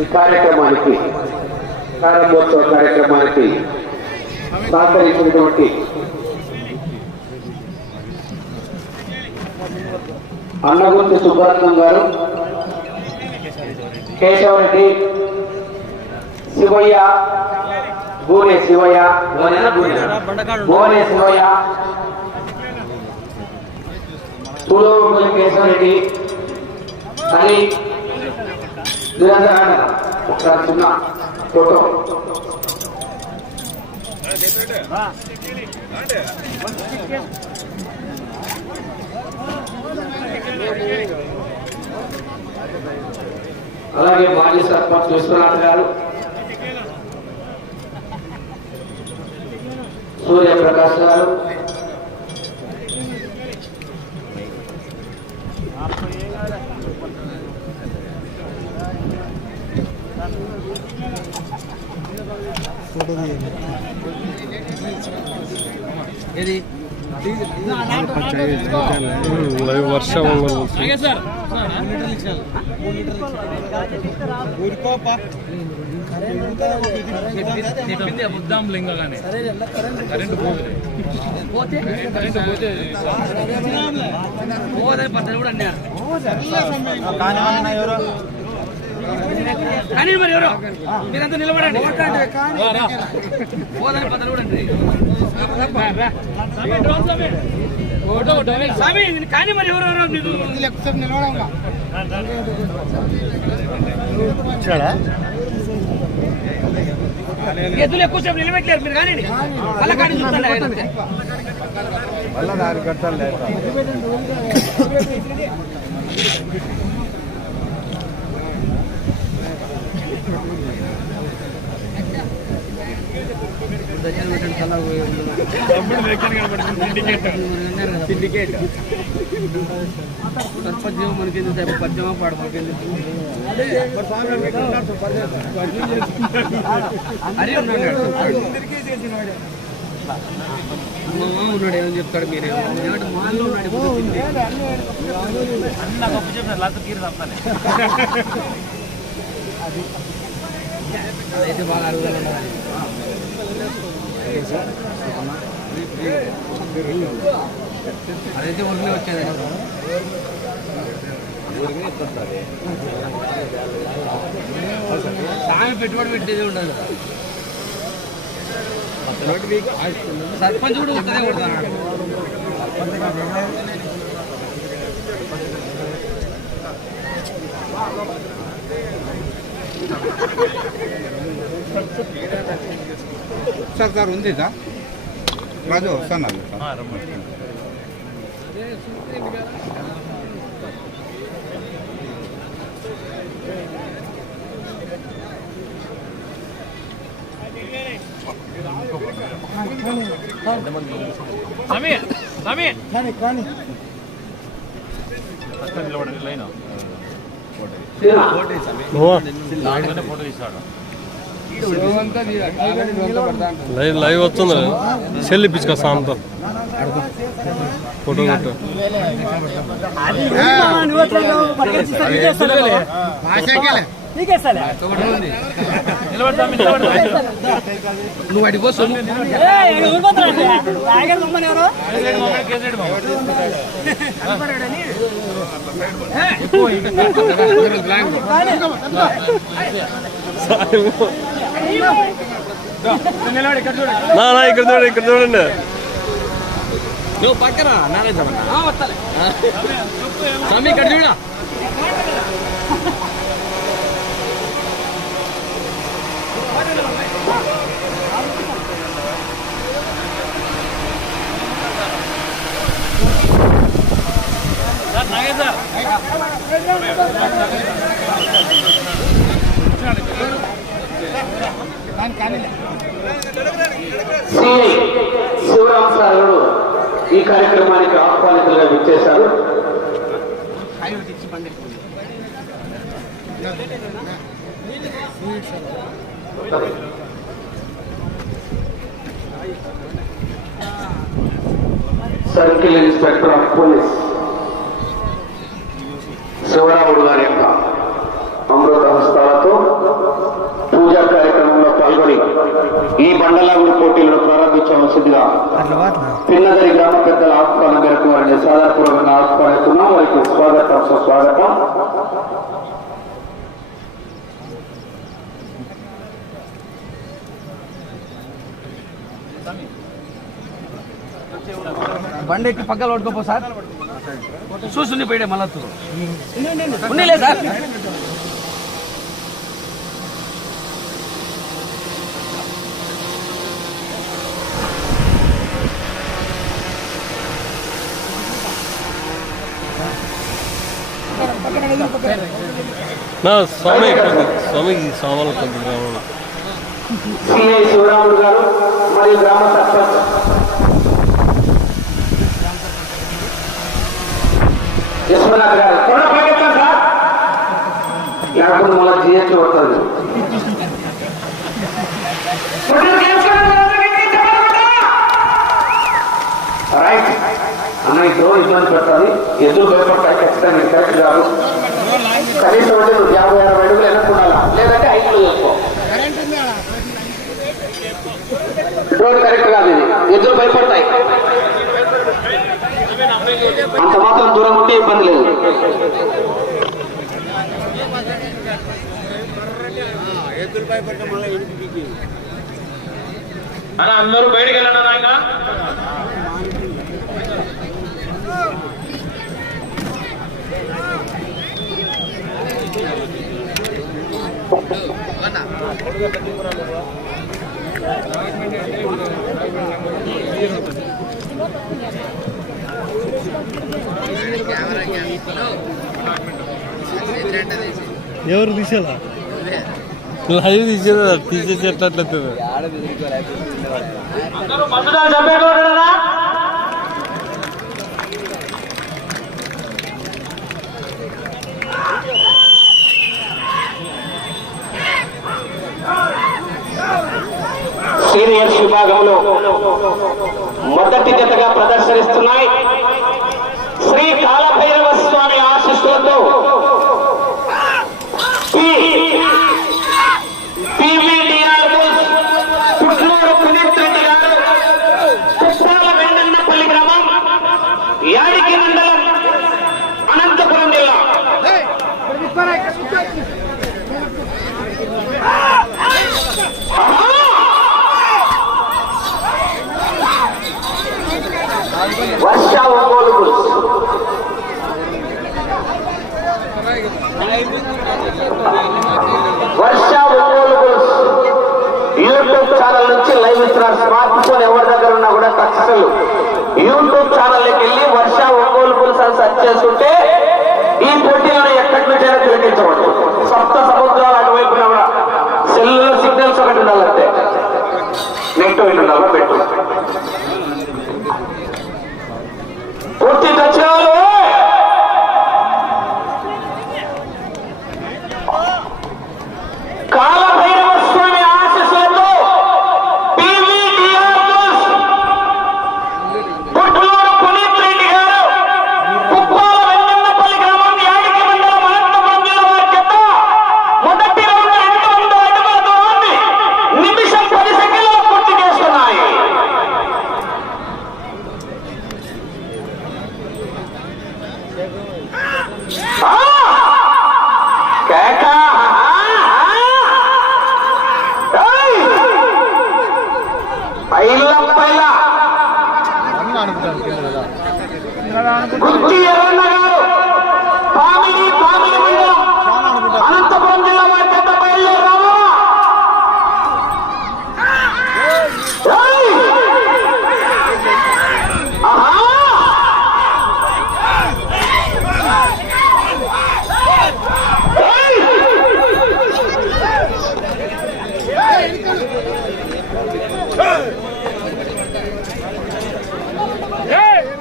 ఈ కార్యక్రమానికి ప్రారంభోత్సవ కార్యక్రమానికి సహకరించినటువంటి అన్నగుర్తి సుబ్రత్నం గారు కేశవరెడ్డి శివయ్య గూనె శివయ్య గోనె శివయ్య తులూరుపల్లి కేశవరెడ్డి అని నిరంతరాయణ ఒక చిన్న ఫోటో. అలాగే మాజీ సర్పంచ్ విశ్వనాథ్ గారు సూర్యప్రకాష్ గారు లైవ్ వర్షం చెప్పింది వద్దాం లింగగానే. కరెంట్ కరెంట్ పోతే. పోదని పద్ధతి కూడా అన్నారు. కానీ మరి ఎవరు? మీరంతా నిలబడండి. పోదని పద్ధతి కూడా స్వామి కానీ మరి ఎవరు ఎవరు మీరు. ఎద్దులు ఎక్కువసేపు నిలబెట్టలేరు మీరు కానీ. మళ్ళా కానీ చూస్తాండి ఆయన సిండికేట్ సర్పంచ్ మనకి పద్యమా పాడు మనకి ఉన్నాడు ఏమని చెప్తాడు మీరే ఏమంటే మా అన్న ఉన్నాడు ఇప్పుడు తిండి. అదైతే బాగా అరుగుదల ఉండాలి అదైతే ఊరికే వచ్చేది. సాయం పెట్టుబడి పెట్టేది ఉండదు. సర్పంచ్ కూడా వస్తుంది ఉంటుందే కొడతాడు. సార్ సార్ ఉంది సార్ రాజు వస్తాను స్వామి స్వామి లైవ్ లైవ్ వస్తుంది. సెల్ ఇప్పించుకో సాంతో. ఫోటో కొట్టు. నిలబడి స్వామి నిలబడి నువ్వు అడిగో సొమ్ము కేసరి మామ నిలబడి ఇక్కడ చూడండి నా నా ఇక్కడ చూడండి ఇక్కడ చూడండి నువ్వు పక్కన నారాయణ స్వామి ఇక్కడ చూడ నాగేశ్వర్ సార్ ఈ కార్యక్రమానికి ఆహ్వానితులుగా విచ్చేశారు. Circle inspector of police. Sivaramudu గారి యొక్క అమృత హస్తాలతో పూజా కార్యక్రమంలో పాల్గొని ఈ బండలాగుడు పోటీలను ప్రారంభించవలసిందిగా పిన్నదరి గ్రామ పెద్దల ఆహ్వానం మేరకు వారిని సాధారణ ఆహ్వానిస్తున్నాం. వారికి స్వాగతం సుస్వాగతం. బండి ఎక్కి పక్కన పడుకోపో సార్. చూసుండి పోయాడే మళ్ళా ఉన్నీలే సార్. నా స్వామి స్వామికి సామాన్లు కొంచెం కావాలి సిఐ శివరాముడు గారు మరియు గ్రామ సర్పంచ్. విశ్వనాథ్ గారు త్వరగా పరిగెత్తండి సార్? లేకపోతే మళ్ళీ జిహెచ్ పడుతుంది రైట్ అన్న ఇప్పుడు ఇబ్బంది పెట్టాలి ఎదురు భయపడతాయి ఖచ్చితంగా. కరెక్ట్ కాదు. కనీసం అంటే నువ్వు యాభై అరవై అడుగులు వెనక్కుండాలా లేదంటే ఐదులో చేసుకో రోడ్ కరెక్ట్ కాదు ఇది. ఎదురు భయపడతాయి. అంత మాత్రం దూరం ఉంటే ఇబ్బంది లేదు. అందరూ బయటికి వెళ్ళండి నాయన. ఎవరు తీసేలా? లైవ్ తీసేదా? మద్దతుదారు చంపేయకూడదా సీనియర్స్ విభాగంలో మొదటి జతగా ప్రదర్శనిస్తున్నాయి. శ్రీ కాలభైరవ స్వామి ఆశీస్సులతో করতে হবে সপ্তাহ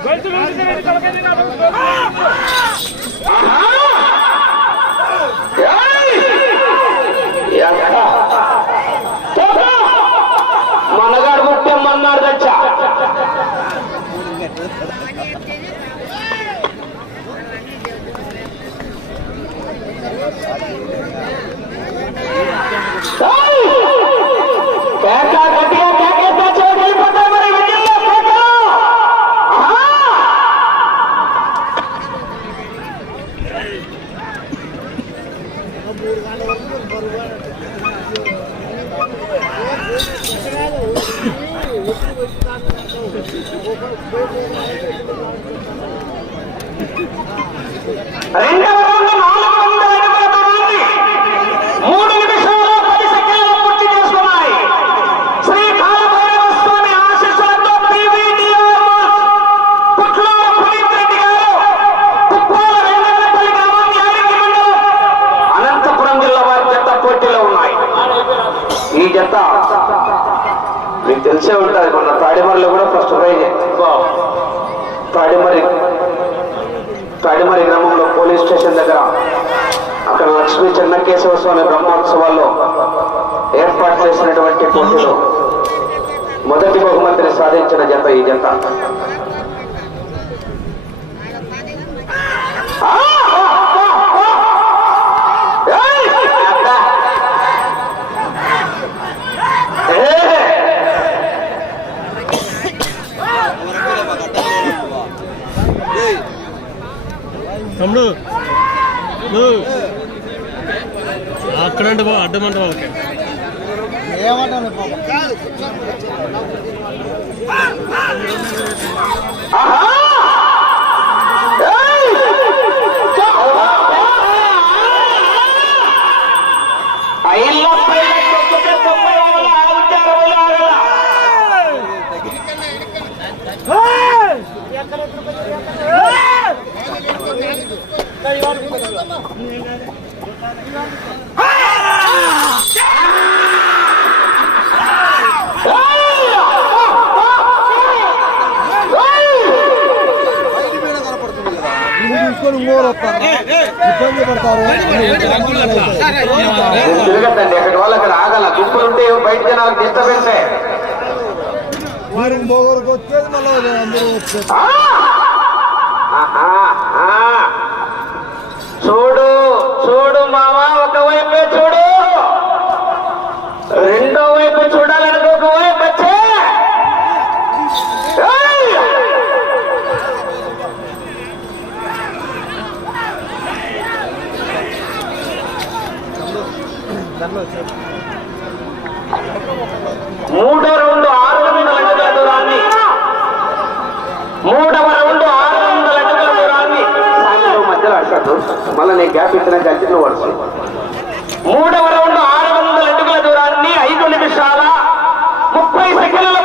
మనగాడు ¿Eh? తమ్ముడు నువ్వు అక్కడంటే బాబు అడ్డమంట వాళ్ళకి. తీసుకొని అక్కడ ఆగల గుంపులు ఉంటే బయట జనాలకు డిస్టర్బెన్స్ మీరు మొగరికి వచ్చేది మళ్ళీ అందరూ వచ్చేది చూడు చూడు మామ ఒకవైపే చూడు. రెండో వైపు చూడాలనుకో ఒకవైపు వచ్చే. మూడో మళ్ళీ నేను గ్యాప్ ఇచ్చిన కలిసి నువ్వు పడుతుంది మూడవ రౌండ్ ఆరు వందల అడుగుల దూరాన్ని ఐదు నిమిషాల ముప్పై సెకండ్ల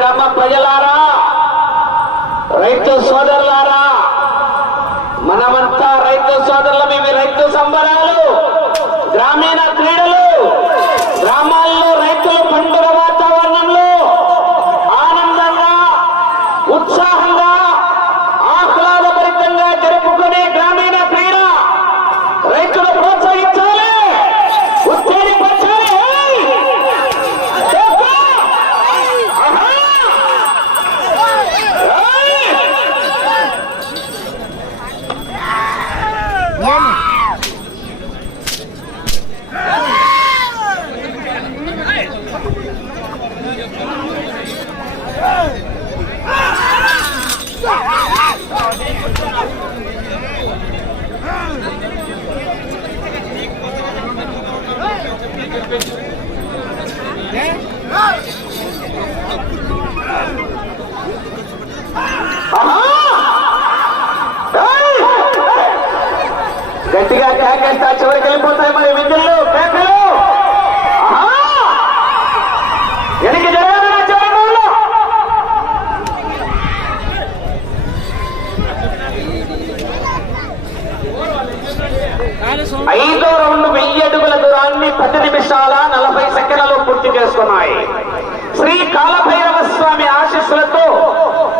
గ్రామ ప్రజలారా రైతు సోదరులారా మనమంతా రైతు సోదరుల మేము రైతు సంబరాలు గ్రామీణ క్రీడలు గ్రామాల్లో రైతుల పండుగ వాతావరణంలో ఆనందంగా ఉత్సాహంగా ఆహ్లాదభరితంగా జరుపుకునే గ్రామీణ క్రీడ రైతులు ప్రోత్సహించాలి ఉత్తేజపరచాలి ఏయ్! చేస్తా! ఆహా! ఏయ్! ఏయ్! గట్టిగా కేకేస్తా చివరికి వెళ్ళిపోతాయి మరి విద్యులు కేకలు ఆహా! వెనక్కి జరగాలన్నా చివరి వాళ్ళు. ఐదో రౌండ్ వెయ్యి అడుగుల దూరాన్ని పది నిమిషాల నలభై సెకండ్లలో పూర్తి చేసుకున్నాయి శ్రీ కాలభైరవ స్వామి ఆశీస్సులతో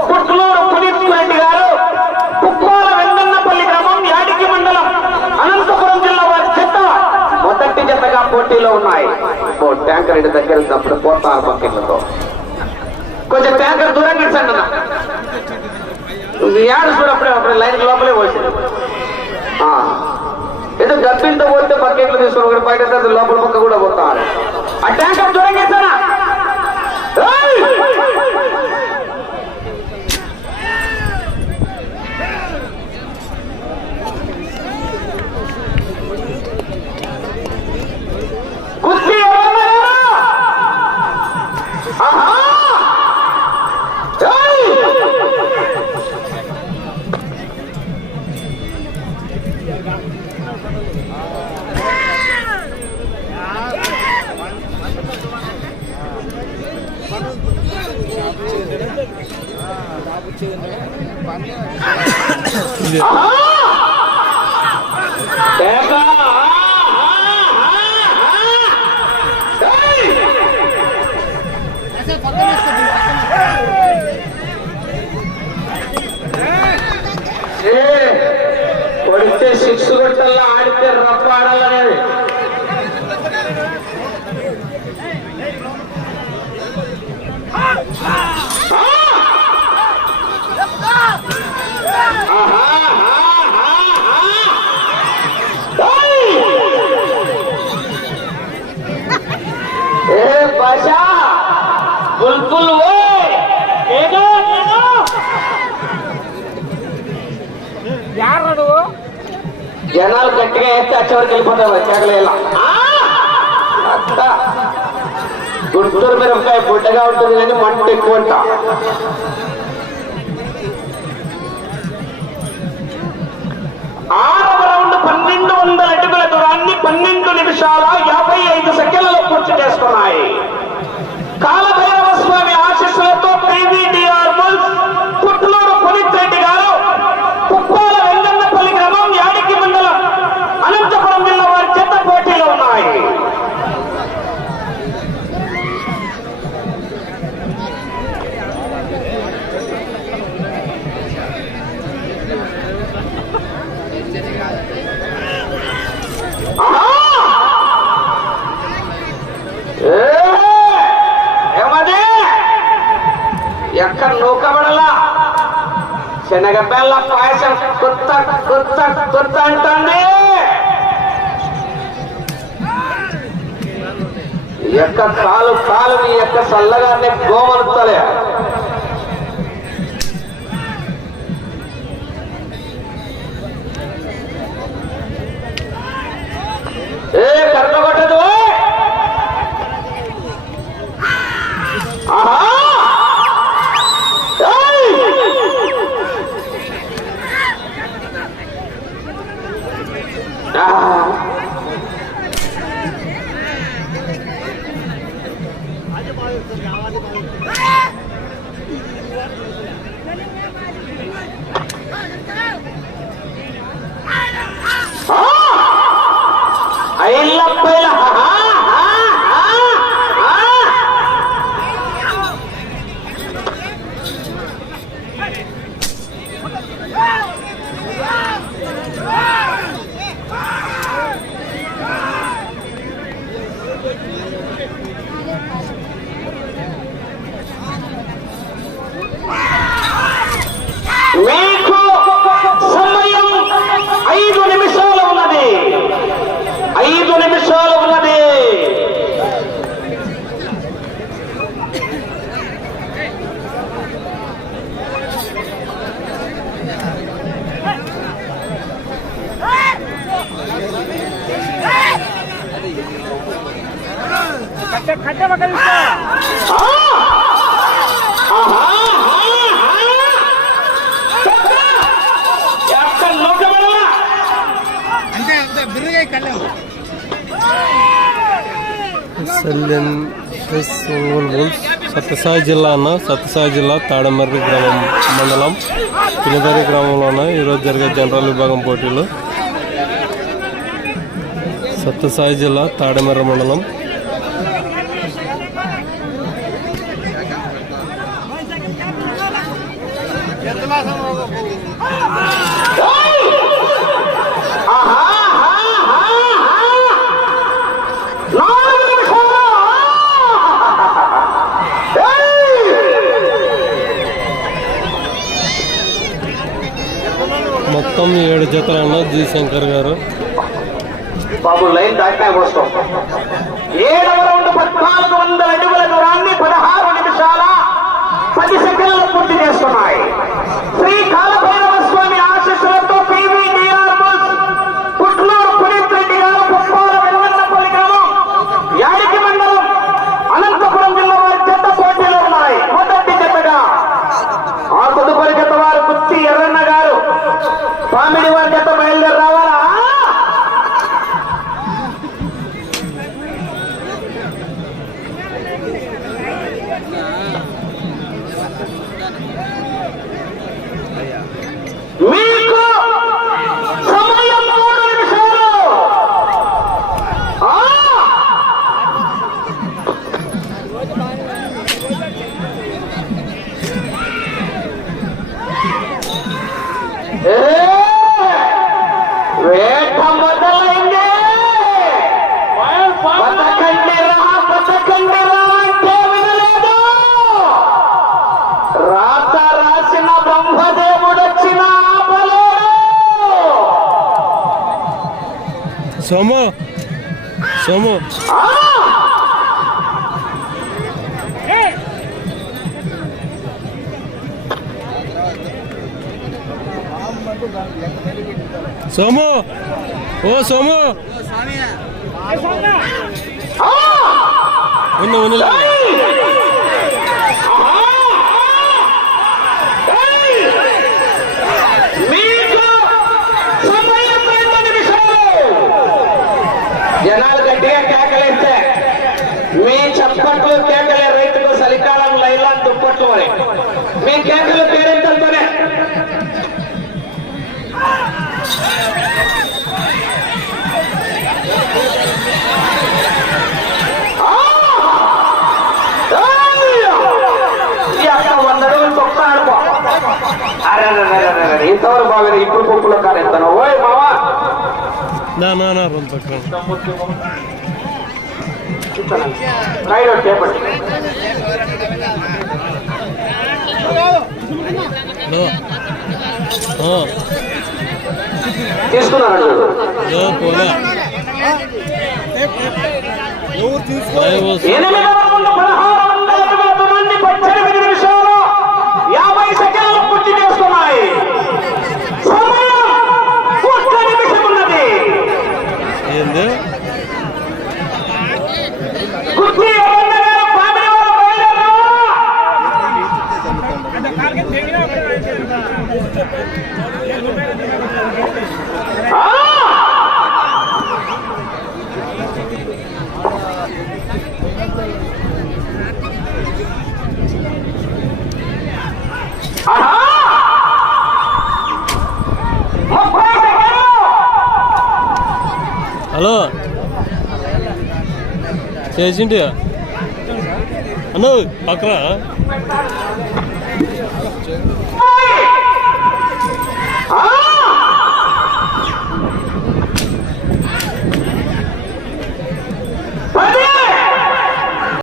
పుట్లూరు పునీత్ రెడ్డి గారు కుప్పాల వెంగన్నపల్లి గ్రామం యాడికి మండలం అనంతపురం జిల్లా వారి జత మొదటి జతగా పోటీలో ఉన్నాయి ఓ ట్యాంకర్ ఇంటి దగ్గర పోతారు పక్కలతో కొంచెం ట్యాంకర్ దూరంగా ఇచ్చండి ఏడు యాడు చూడప్పుడే అప్పుడే లైన్ లోపలే పోసింది. ఏదో గప్పింతో పోతే బకెట్లు తీసుకుని ఒకటి బయట లోపల పక్క కూడా పోతారు. ఆ ట్యాంకర్ దూరం చేస్తారా म्हणजे ಪಡಿತೆ ಶಿಕ್ಷಕಟ್ಟೆಲ್ಲ ಆಡಿತೆ ರಪ್ಪ ఏదో జనాలు గట్టిగా వేస్తే వచ్చేవరకు వెళ్ళిపోతారు కేకలేలా అత్త గుంటూరు మిరపకాయ బుడ్డగా ఉంటుంది కానీ మంట ఎక్కువ అంట వందల అడుగుల దూరాన్ని పన్నెండు నిమిషాల యాభై ఐదు సెకండ్లలో పూర్తి చేసుకున్నాయి. కాలభైరవ స్వామి ఆశీస్సులతో శనగబెల్ల పాయసం కొత్త కొత్త కొత్త అంటుంది. ఈ యొక్క కాలు కాలు ఈ యొక్క చల్లగానే గోమలుతలే SLN S Ongole bulls Sathya Sai జిల్లా అన్న సత్యసాయి జిల్లా తాడమర్రి గ్రామం మండలం. పిలిదరి గ్రామంలోన ఈరోజు జరిగే జనరల్ విభాగం పోటీలు సత్యసాయి జిల్లా తాడమర్రి మండలం. ఏడు జతలు అన్న జి శంకర్ గారు. బాబు లైన్ దాకా వస్తాం సోము. సోము. ఓ సోము. ఉన్న ఉన్న ఇంతవరకు బాగా ఇప్పుడు పొప్పుల కారెత్తాను ఓయ్ మావా! తీసుకున్నాడు చేసిండి అన్న పక్కరా